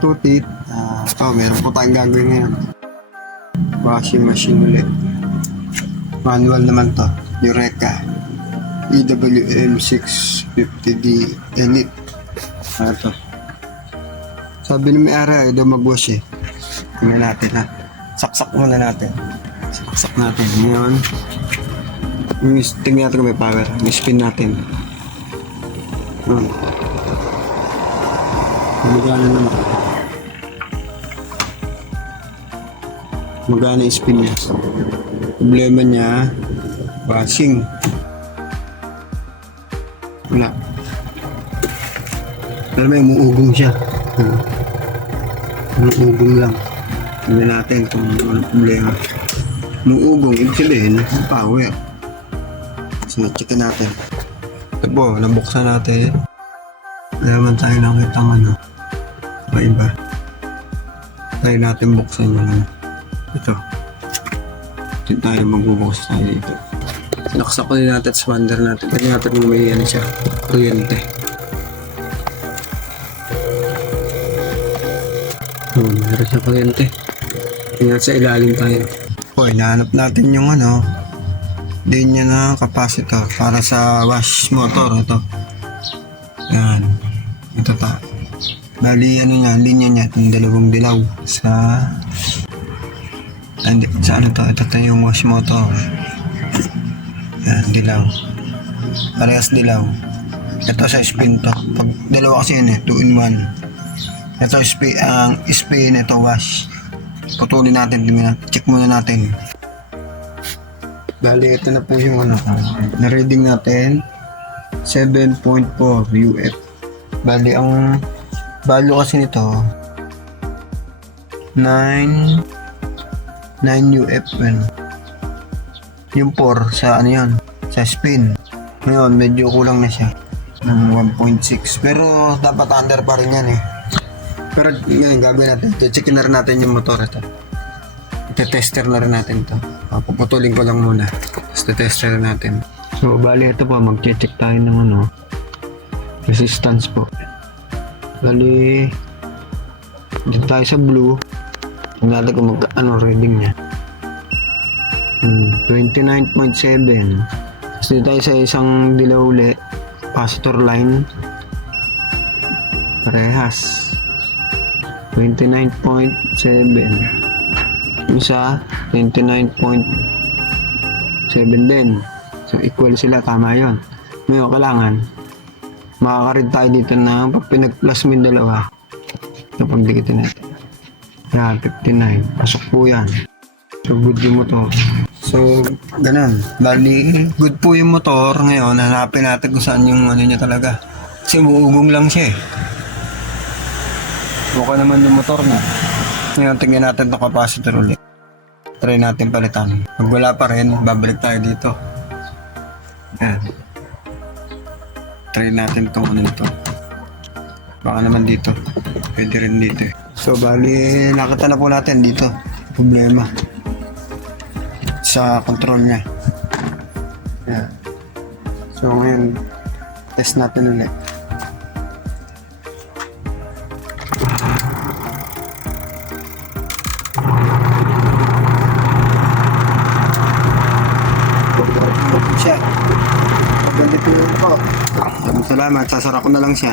tutit. Meron po tayong gagawin ngayon. Washing machine ulit. Manual naman to. Eureka. EWM 650D Elite. Ito. Sabi ni may-ari, daw mag-wash eh. Tingnan natin ha. Saksak muna natin. Saksak natin. Ngayon, tingnan natin kung may power. I-spin natin. Magana naman. Magana yung spin niya. Problema niya, washing. Wala. Pero may umuugong siya. Umuugong lang. Tignan natin kung ano problema. Umuugong, ibig sabihin, power. So, check natin. Ito po, nabuksan natin. Wala naman tayo nakita ng iba. Try natin buksan yung ito. Ito tayo magbubuksan tayo dito. Naksak ko din natin sa expander natin. Tignan natin kung may yan siya. Kuryente. Meron siya kuryente. Tingnan sa ilalim tayo. Hinahanap natin yung linya na capacitor para sa wash motor. Ito. Yan. Ito ta. Bali linya niya itong dalawang dilaw sa to. Ito yung wash motor. Yan, dilaw. Parehas dilaw. Ito sa spin to. Pag dalawa kasi yun 2 in 1. Ito ang spin, ito wash. Putulin natin, check muna natin. Bali, ito na po yung na-reading natin. 7.4 UF. Bali, ang value kasi nito 9 UF. Yung 4 sa sa spin. Ngayon, medyo kulang na siya ng 1.6. Pero dapat under pa rin yan eh. Pero ngayon, gagawin natin. Checkin na rin natin yung motor ito. Ite-tester na rin natin ito. Puputulin ko lang muna. Tapos ite-tester natin. So, bali ito po. Mag-check tayo ng resistance po. Bali, dito tayo sa blue. Tingnan natin kung reading niya. 29.7. Tapos dito tayo sa isang dilaw uli. Capacitor line. Parehas. 29.7. Isa, 29.7 din. So, equal sila. Tama yun. Ngayon, kailangan makakarid tayo dito na pag pinag-plus mo yung dalawa. So, pagdikitin natin. Yan, 59. Pasok po yan. So, good yung motor. So, ganun. Bali, good po yung motor. Ngayon, hanapin natin kung saan yung niya talaga. Kasi buugong lang siya eh. Buka naman yung motor na. Ngayon, tingnan natin itong capacitor ulit. Try natin palitan. Pag wala pa rin, babalik tayo dito. Yan. Try natin itong ito. Baka naman dito. Pwede rin dito eh. So, bali, nakita na po natin dito. Problema. Sa control niya. Yan. So, ngayon, test natin ulit. Siya. Pagandito yun po. Salamat. Sasara ko na lang siya.